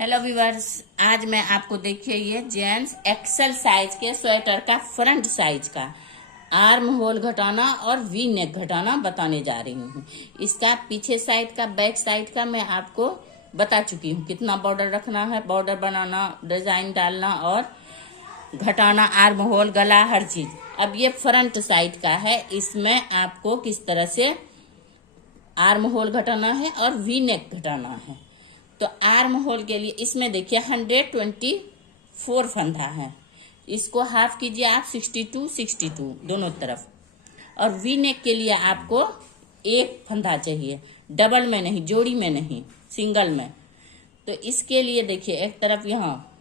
Hello viewers. आज मैं आपको देखिए ये जेंट्स एक्सेल साइज के स्वेटर का फ्रंट साइज का आर्म होल घटाना और वी नेक घटाना बताने जा रही हूँ। इसका पीछे साइड का बैक साइड का मैं आपको बता चुकी हूँ कितना बॉर्डर रखना है, बॉर्डर बनाना, डिजाइन डालना और घटाना, आर्म होल, गला, हर चीज। अब ये फ्रंट साइड का है, इसमें आपको किस तरह से आर्म होल घटाना है और वी नेक घटाना है। तो आर्म होल के लिए इसमें देखिए 124 फंदा है, इसको हाफ कीजिए आप 62 दोनों तरफ। और वी नेक के लिए आपको एक फंदा चाहिए, डबल में नहीं, जोड़ी में नहीं, सिंगल में। तो इसके लिए देखिए एक तरफ यहाँ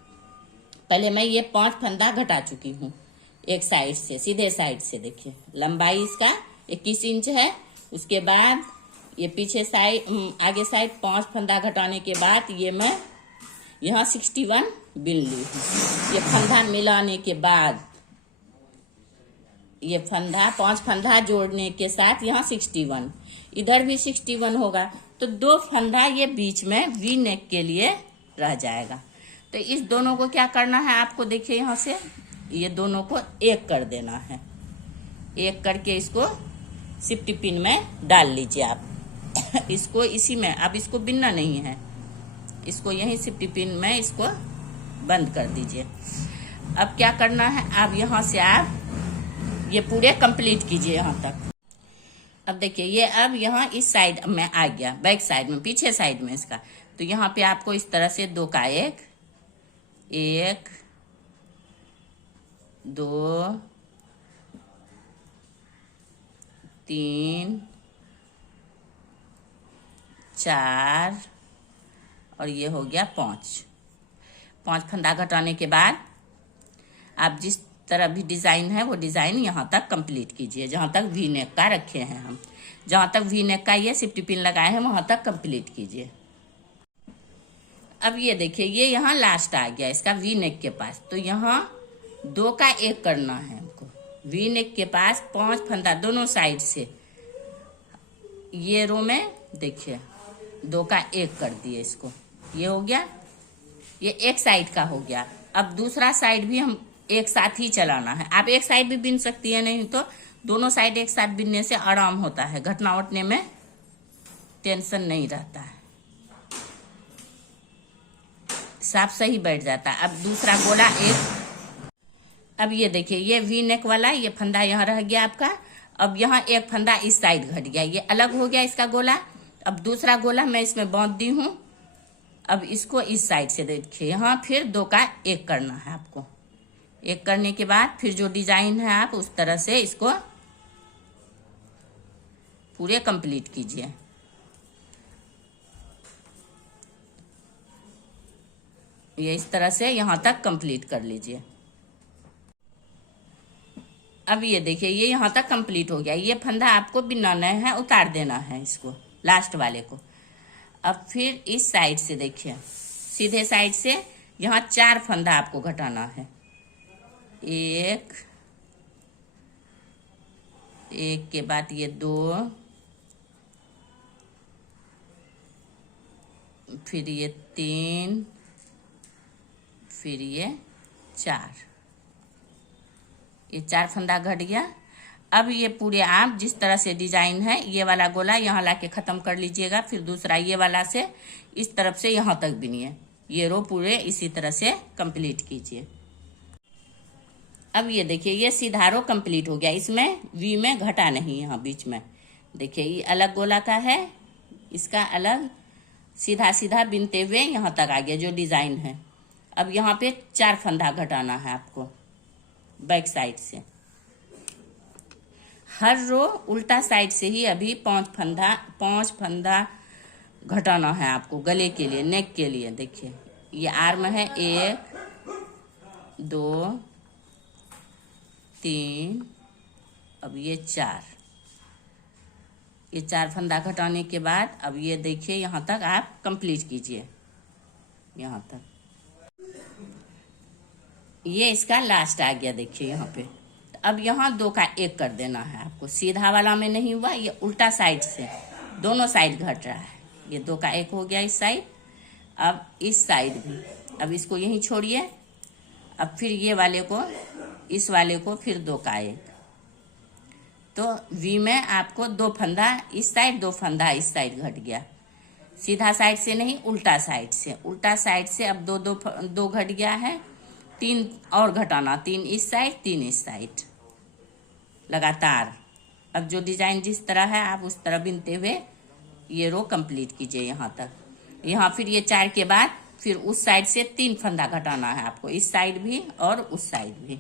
पहले मैं ये 5 फंदा घटा चुकी हूँ एक साइड से, सीधे साइड से। देखिए लंबाई इसका 21 इंच है। उसके बाद ये पीछे साइड, आगे साइड 5 फंदा घटाने के बाद ये मैं यहाँ 61 बिन ली हूँ। ये फंदा मिलाने के बाद ये फंदा 5 फंदा जोड़ने के साथ यहाँ 61, इधर भी 61 होगा। तो 2 फंदा ये बीच में वी नेक के लिए रह जाएगा। तो इस दोनों को क्या करना है आपको, देखिए यहाँ से ये दोनों को एक कर देना है। एक करके इसको सिफ्टी पिन में डाल लीजिए आप। इसको इसी में, अब इसको बिनना नहीं है, इसको यही सिफ्टी पिन में इसको बंद कर दीजिए। अब क्या करना है, आप यहाँ से आप ये पूरे कंप्लीट कीजिए यहाँ तक। अब देखिए ये अब यहाँ इस साइड में आ गया, बैक साइड में, पीछे साइड में इसका। तो यहाँ पे आपको इस तरह से 2 का 1 2 3 4 और ये हो गया 5 फंदा घटाने के बाद आप जिस तरह भी डिजाइन है वो डिजाइन यहाँ तक कंप्लीट कीजिए, जहाँ तक वी नेक का रखे हैं हम। जहाँ तक वी नेक का ये सिफ्टी पिन लगाए हैं वहां तक कंप्लीट कीजिए। अब ये देखिए ये यहाँ लास्ट आ गया इसका वी नेक के पास। तो यहाँ 2 का 1 करना है हमको। वी नेक के पास 5 फंदा दोनों साइड से, ये रो में देखिए 2 का 1 कर दिए इसको, ये हो गया, ये एक साइड का हो गया। अब दूसरा साइड भी हम एक साथ ही चलाना है। आप एक साइड भी बिन सकती है, नहीं तो दोनों साइड एक साथ बिनने से आराम होता है, घटना उठने में टेंशन नहीं रहता है, साफ सही बैठ जाता है। अब दूसरा गोला एक, अब ये देखिए ये वी नेक वाला ये फंदा यहाँ रह गया आपका। अब यहाँ एक फंदा इस साइड घट गया, ये अलग हो गया इसका गोला। अब दूसरा गोला मैं इसमें बांध दी हूँ। अब इसको इस साइड से देखिए यहाँ फिर 2 का 1 करना है आपको। 1 करने के बाद फिर जो डिजाइन है आप उस तरह से इसको पूरे कंप्लीट कीजिए। ये इस तरह से यहाँ तक कंप्लीट कर लीजिए। अब ये देखिए ये यहाँ तक कंप्लीट हो गया। ये फंदा आपको बिनाना है, उतार देना है इसको, लास्ट वाले को। अब फिर इस साइड से देखिए, सीधे साइड से यहाँ 4 फंदा आपको घटाना है। 1 के बाद ये 2, फिर ये 3, फिर ये 4, ये 4 फंदा घट गया। अब ये पूरे आप जिस तरह से डिजाइन है, ये वाला गोला यहाँ लाके खत्म कर लीजिएगा। फिर दूसरा ये वाला से इस तरफ से यहाँ तक बिनिए। ये रो पूरे इसी तरह से कंप्लीट कीजिए। अब ये देखिए ये सीधा रो कंप्लीट हो गया, इसमें वी में घटा नहीं। यहाँ बीच में देखिए ये अलग गोला का है, इसका अलग, सीधा सीधा बिनते हुए यहाँ तक आ गया जो डिजाइन है। अब यहाँ पे 4 फंदा घटाना है आपको बैक साइड से। हर रो उल्टा साइड से ही अभी 5 फंदा घटाना है आपको गले के लिए, नेक के लिए। देखिए ये आर्म है, 1 2 3, अब ये 4, ये 4 फंदा घटाने के बाद अब ये देखिए यहाँ तक आप कंप्लीट कीजिए। यहाँ तक ये इसका लास्ट आ गया, देखिए यहाँ पे। अब यहाँ 2 का 1 कर देना है आपको। सीधा वाला में नहीं हुआ, ये उल्टा साइड से दोनों साइड घट रहा है। ये 2 का 1 हो गया इस साइड। अब इस साइड भी, अब इसको यहीं छोड़िए। अब फिर ये वाले को, इस वाले को फिर 2 का 1, तो वी में आपको 2 फंदा इस साइड, 2 फंदा इस साइड घट गया। सीधा साइड से नहीं, उल्टा साइड से, उल्टा साइड से अब दो घट गया है। 3 और घटाना, 3 इस साइड, 3 इस साइड, लगातार। अब जो डिजाइन जिस तरह है आप उस तरह बिनते हुए ये रो कंप्लीट कीजिए यहाँ तक। यहाँ फिर ये 4 के बाद फिर उस साइड से 3 फंदा घटाना है आपको, इस साइड भी और उस साइड भी।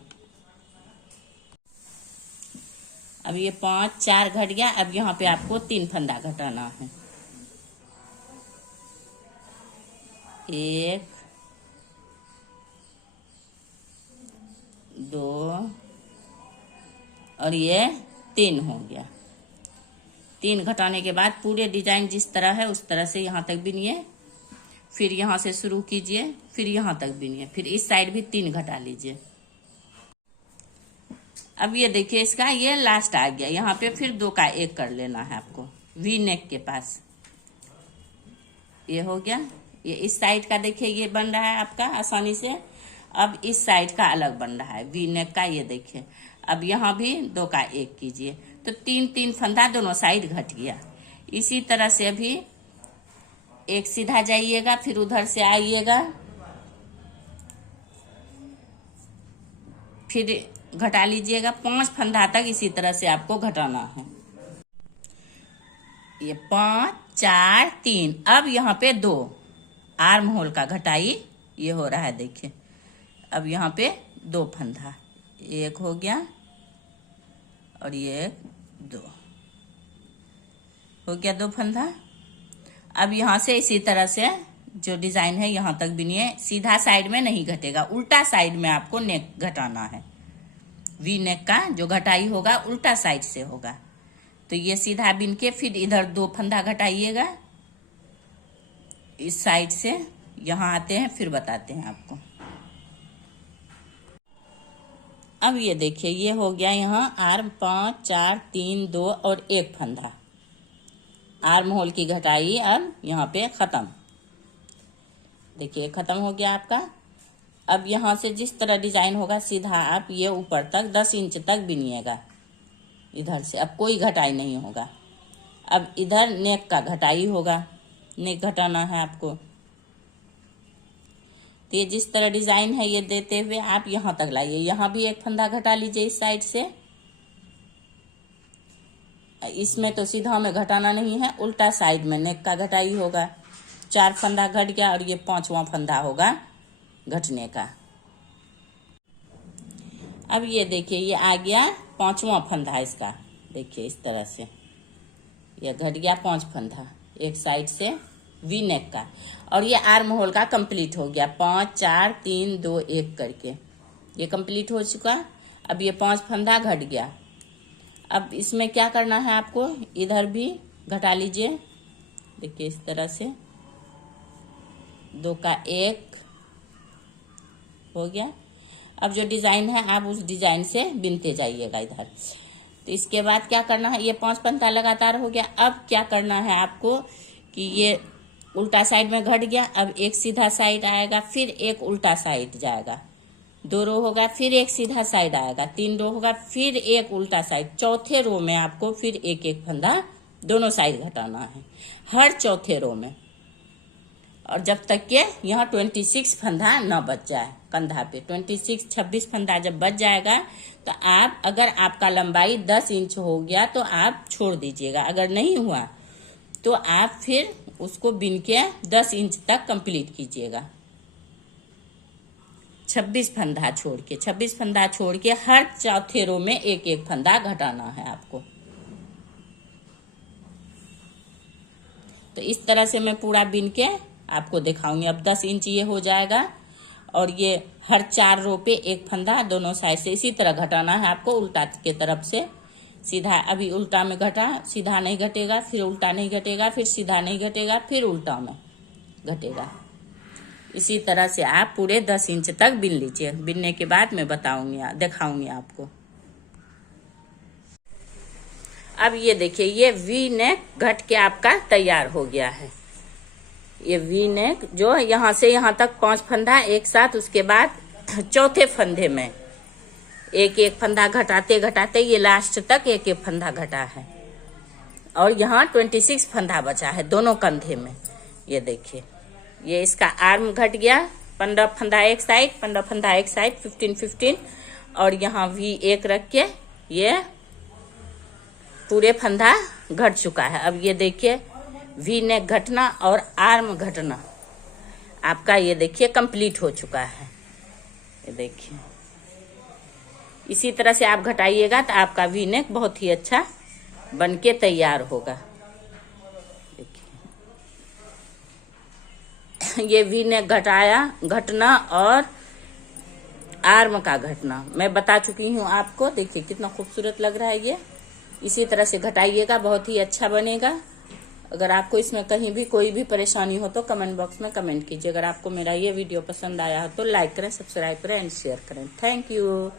अब ये 5 4 घट गया। अब यहाँ पे आपको 3 फंदा घटाना है, 1 2 और ये 3 हो गया। 3 घटाने के बाद पूरे डिजाइन जिस तरह है उस तरह से यहाँ तक बिनिए, फिर यहाँ से शुरू कीजिए, फिर यहाँ तक बिनिए, फिर इस साइड भी 3 घटा लीजिए। अब ये देखिए इसका ये लास्ट आ गया। यहाँ पे फिर 2 का 1 कर लेना है आपको वी नेक के पास। ये हो गया। ये इस साइड का देखिए ये बन रहा है आपका आसानी से। अब इस साइड का अलग बन रहा है वी नेक का, ये देखिए। अब यहाँ भी 2 का 1 कीजिए, तो 3 फंदा दोनों साइड घट गया। इसी तरह से अभी एक सीधा जाइएगा, फिर उधर से आइएगा, फिर घटा लीजिएगा 5 फंदा तक। इसी तरह से आपको घटाना है। ये 5 4 3। अब यहाँ पे 2 आर्म होल का घटाई ये हो रहा है, देखिए। अब यहाँ पे 2 फंदा, 1 हो गया और ये 2 हो गया, 2 फंदा। अब यहाँ से इसी तरह से जो डिजाइन है यहाँ तक बिनिए। सीधा साइड में नहीं घटेगा, उल्टा साइड में आपको नेक घटाना है। वी नेक का जो घटाई होगा उल्टा साइड से होगा। तो ये सीधा बिन के फिर इधर 2 फंदा घटाइएगा इस साइड से। यहाँ आते हैं फिर बताते हैं आपको। अब ये देखिए ये हो गया यहाँ आर्म 5 4 3 2 और 1 फंदा। आर्म होल की घटाई अब यहाँ पे खत्म। देखिए खत्म हो गया आपका। अब यहाँ से जिस तरह डिजाइन होगा सीधा आप ये ऊपर तक 10 इंच तक बिनिएगा इधर से। अब कोई घटाई नहीं होगा। अब इधर नेक का घटाई होगा, नेक घटाना है आपको। तो ये जिस तरह डिजाइन है ये देते हुए आप यहाँ तक लाइए। यहाँ भी 1 फंदा घटा लीजिए इस साइड से। इसमें तो सीधा में घटाना नहीं है, उल्टा साइड में नेक का घटाई होगा। 4 फंदा घट गया और ये 5वां फंदा होगा घटने का। अब ये देखिए ये आ गया 5वां फंदा इसका। देखिए इस तरह से ये घट गया 5 फंदा एक साइड से वी नेक का। और ये आर्म होल का कंप्लीट हो गया 5 4 3 2 1 करके। ये कंप्लीट हो चुका। अब ये 5 फंदा घट गया। अब इसमें क्या करना है आपको, इधर भी घटा लीजिए। देखिए इस तरह से 2 का 1 हो गया। अब जो डिजाइन है आप उस डिजाइन से बिनते जाइएगा इधर। तो इसके बाद क्या करना है, ये 5 फंदा लगातार हो गया। अब क्या करना है आपको कि ये उल्टा साइड में घट गया। अब एक सीधा साइड आएगा, फिर एक उल्टा साइड जाएगा। 2 रो होगा, फिर एक सीधा साइड आएगा। 3 रो होगा, फिर एक उल्टा साइड। चौथे रो में आपको फिर एक एक फंदा दोनों साइड घटाना है हर चौथे रो में। और जब तक के यहाँ 26 फंदा न बच जाए कंधा पे। 26 फंदा जब बच जाएगा तो आप, अगर आपका लंबाई 10 इंच हो गया तो आप छोड़ दीजिएगा। अगर नहीं हुआ तो आप फिर उसको बिन के 10 इंच तक कंप्लीट कीजिएगा। 26 फंदा छोड़ के हर चौथे रो में एक एक फंदा घटाना है आपको। तो इस तरह से मैं पूरा बिन के आपको दिखाऊंगी। अब 10 इंच ये हो जाएगा और ये हर 4 रो पे एक फंदा दोनों साइड से इसी तरह घटाना है आपको। उल्टा के तरफ से सीधा, अभी उल्टा में घटा, सीधा नहीं घटेगा, फिर उल्टा नहीं घटेगा, फिर सीधा नहीं घटेगा, फिर उल्टा में घटेगा। इसी तरह से आप पूरे 10 इंच तक बिन लीजिए। बिनने के बाद मैं बताऊंगी, दिखाऊंगी आपको। अब ये देखिए ये वी नेक घट के आपका तैयार हो गया है। ये वी नेक जो यहाँ से यहाँ तक 5 फंदा एक साथ, उसके बाद चौथे फंदे में एक एक फंदा घटाते घटाते ये लास्ट तक एक एक फंदा घटा है, और यहाँ 26 फंदा बचा है दोनों कंधे में। ये देखिए, ये इसका आर्म घट गया, 15 फंदा एक साइड, 15 फंदा एक साइड, 15 और यहाँ वी एक रख के ये पूरे फंदा घट चुका है। अब ये देखिए वी नेक घटना और आर्म घटना आपका ये देखिए कंप्लीट हो चुका है। ये देखिए, इसी तरह से आप घटाइएगा तो आपका वी नेक बहुत ही अच्छा बनके तैयार होगा। देखिए, ये वी नेक घटना और आर्म का घटना मैं बता चुकी हूँ आपको। देखिए कितना खूबसूरत लग रहा है ये। इसी तरह से घटाइएगा, बहुत ही अच्छा बनेगा। अगर आपको इसमें कहीं भी कोई भी परेशानी हो तो कमेंट बॉक्स में कमेंट कीजिए। अगर आपको मेरा ये वीडियो पसंद आया हो तो लाइक करें, सब्सक्राइब करें एंड शेयर करें। Thank you.